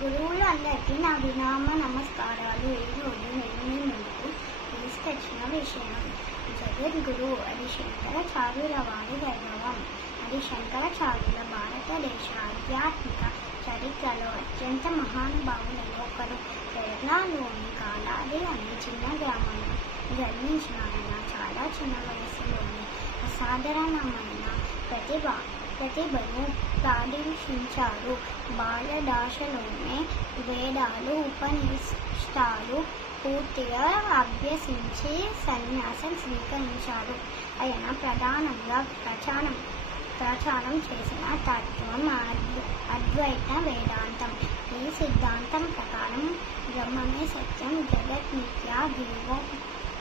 గురువులు అందరికీ నా వినామ నమస్కారాలు. ఈరోజు నేను మీ ముందుకు తీసుకొచ్చిన విషయం జగద్గురు అది శంకరాచార్యుల వారి వైభవం. అది శంకరాచార్యుల భారతదేశ ఆధ్యాత్మిక చరిత్రలో అత్యంత మహానుభావులలో ఒకరు. కేరళలోని కాలాది అనే చిన్న గ్రామంలో జన్మించిన ఆయన చాలా చిన్న వయసులోనే అసాధారణమైన ప్రతిభను ప్రదర్శించారు. బాల్యదశలోనే వేదాలు ఉపనిషత్తులు పూర్తిగా అభ్యసించి సన్యాసం స్వీకరించారు. ఆయన ప్రధానంగా ప్రచారం చేసిన తత్వం అద్వైత వేదాంతం. ఈ సిద్ధాంతం ప్రకారం బ్రహ్మమే సత్యం, జగత్ మిథ్య, జీవం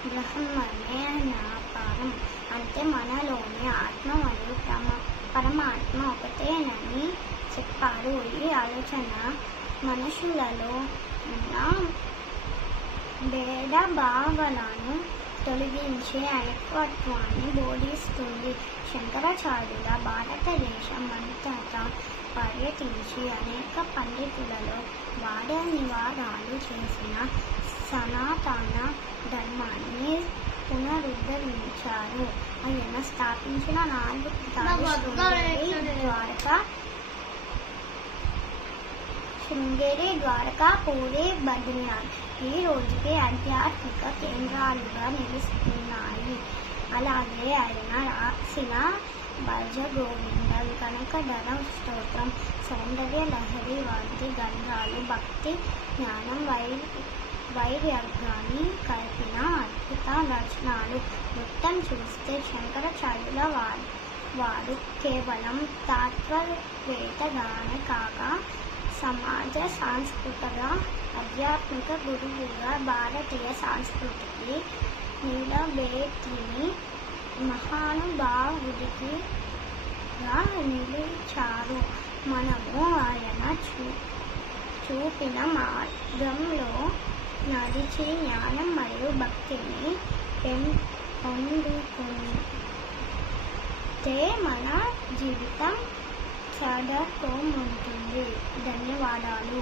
బ్రహ్మమే నిరాకారం. అంటే మనలోని ఆత్మ మరియు పరమాత్మ ఒకటేనని చెప్పారు. ఈ ఆలోచన మనుషులలో ఉన్న భేద భావాలను తొలగించే ఐక్యత్వాన్ని బోధిస్తుంది. శంకరాచార్యుల భారతదేశం అంతటా పర్యటించి అనేక పండితులలో వాద నివాదాలు చేసిన సనాతన ధర్మాన్ని పునరుద్ధరించారు. ఆయన స్థాపించిన 4 శృంగేరి, ద్వారకా, పూరి, బద్రీనాథ్ ఈ రోజుకి ఆధ్యాత్మిక కేంద్రాలుగా నిలుస్తున్నాయి. అలాగే ఆయన రాసిన భజగోవిందం, కనకధర స్తోత్రం, సౌందర్య లహరి వంటి గ్రంథాలు భక్తి, జ్ఞానం, వైరాగ్యాన్ని కలిపిన అద్భుత రచనలు. మొత్తం చూస్తే శంకరాచార్యుల వారు కేవలం తత్వవేత్తగానే కాక సమాజ సాంస్కృతిక ఆధ్యాత్మిక గురువుగా భారతీయ సంస్కృతికి నిలబెట్టిన మహానుభావుడిగా నిలిచారు. మనము ఆయన చూపిన మార్గంలో నడిచి జ్ఞానం మరియు భక్తిని పొందుకుంటే మన జీవితం సార్థకం ఉంటుంది. ధన్యవాదాలు.